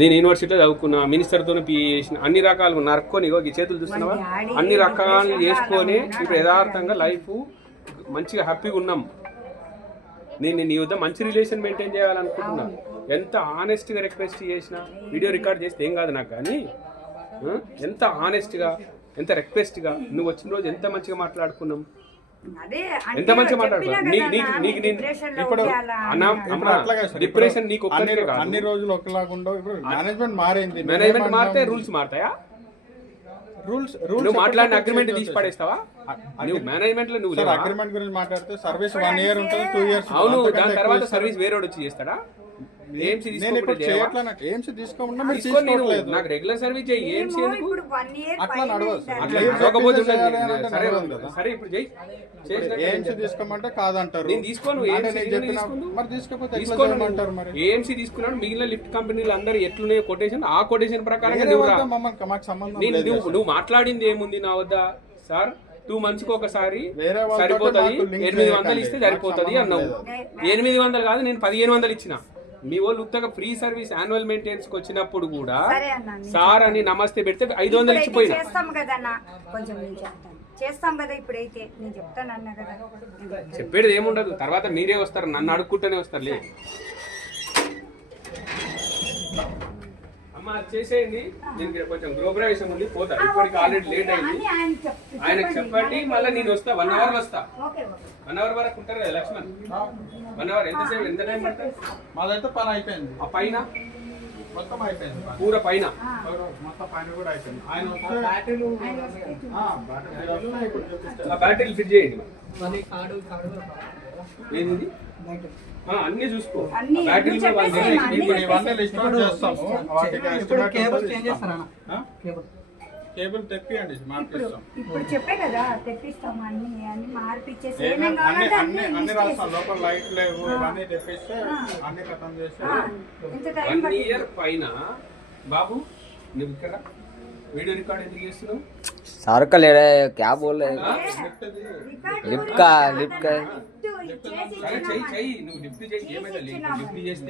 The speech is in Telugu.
నేను యూనివర్సిటీలో చదువుకున్నా, మినిస్టర్తో పిఏ చేసిన, అన్ని రకాలు నరుక్కొని ఈ చేతులు చూస్తున్నావా, అన్ని రకాలు చేసుకొని ఇప్పుడు యథార్థంగా లైఫ్ మంచిగా హ్యాపీగా ఉన్నాం. నేను నీ వద్ద మంచి రిలేషన్ మెయింటైన్ చేయాలనుకుంటున్నా. ఎంత ఆనెస్ట్గా రిక్వెస్ట్ చేసినా, వీడియో రికార్డ్ చేస్తే ఏం కాదు నాకు, కానీ ఎంత ఆనెస్ట్గా, ఎంత రిక్వెస్ట్గా నువ్వు వచ్చిన రోజు ఎంత మంచిగా మాట్లాడుకున్నాం, ఎంత మంచిగా మాట్లాడుకున్నాం. ఇప్పుడు డిప్రెషన్ నీకు అన్ని రోజులు ఒకలాగా ఇప్పుడు మేనేజ్మెంట్ మారింది. మేనేజ్మెంట్ మారితే రూల్స్ మారుతాయా? నువ్వు మాట్లాడిన అగ్రిమెంట్ తీసి పడేస్తావా? నువ్వు మేనేజ్మెంట్ లో నువ్వు అగ్రిమెంట్ గురించి మాట్లాడితే సర్వీస్ 1 year ఉంటుంది, 2 years. అవును, దాని తర్వాత సర్వీస్ వేరే వచ్చి చేస్తాడా? నాకు రెగ్యులర్ సర్వీస్ చేయి, ఏఎంసీ ఎందుకు అట్లా నడవదు. సరే ఇప్పుడు చేయి, ఏఎంసీ తీసుకోమంటే కాదంటారు. నేను తీసుకోను, ఏఎంసీ తీసుకున్నాడు. మిగిలిన లిఫ్ట్ కంపెనీలు అందరూ ఎట్లున్నాయో కొటేషన్, ఆ కొటేషన్ ప్రకారంగా నువ్వు మాట్లాడింది ఏముంది నా వద్ద? సార్ 2 months ఒకసారి సరిపోతుంది, 800 ఇస్తే సరిపోతుంది అన్నావు. 800 కాదు, నేను 1500 ఇచ్చిన. మీ వాళ్ళు ఉత్తగా ఫ్రీ సర్వీస్ యాన్యువల్ మెయింటెనెన్స్ కి వచ్చినప్పుడు కూడా సార్ అని నమస్తే పెడితే 500 ఇచ్చిపోయినా. చెప్పేది ఏముండదు, తర్వాత మీరే వస్తారు, నన్ను అడుక్కుంటూనే వస్తారులే. అమ్మ చేసేయండి, దీనికి కొంచెం గృహప్రవేశం ఉంది, పోతా. ఇప్పటికి ఆల్రెడీ లేట్ అయింది. ఆయనకు చెప్పండి, మళ్ళీ నేను వస్తా. 1 hour వస్తా. 1 hour వరకు ఉంటారు కదా లక్ష్మణ్? 1 hour ఎంతసేపు, ఎంత టైం పడుతుంది? మాదైతే పని అయిపోయింది. ఆ పైన మొత్తం అయిపోయింది, పూర పైన మొత్తం పైన కూడా అయిపోయింది. ఆయన బ్యాటరీలు ఫిట్ చేయండి. ఏంది అన్ని చూసుకో, బ్యాటరీలు కేబుల్ తెప్పియండి, ఇప్పుడు చెప్పే కదా తెప్పిస్తాము, అన్ని మార్పిచ్చేసి అన్ని రాస్తాం. లోపల లైట్ లేవు, ఇవన్నీ తెప్పిస్తే అన్ని ఖతం చేస్తే 1 year పైన. బాబు నువ్వు ఇక్కడ वीडियो रिकॉर्ड ఎందుకు చేస్తున్నావు? सर का ले रहे हैं, क्या बोल रहे हैं? लिफ्ट का సరే చెయ్యి, నువ్వు లిఫ్ట్ చేయి, ఏమైనా లిఫ్ట్ చేస్తే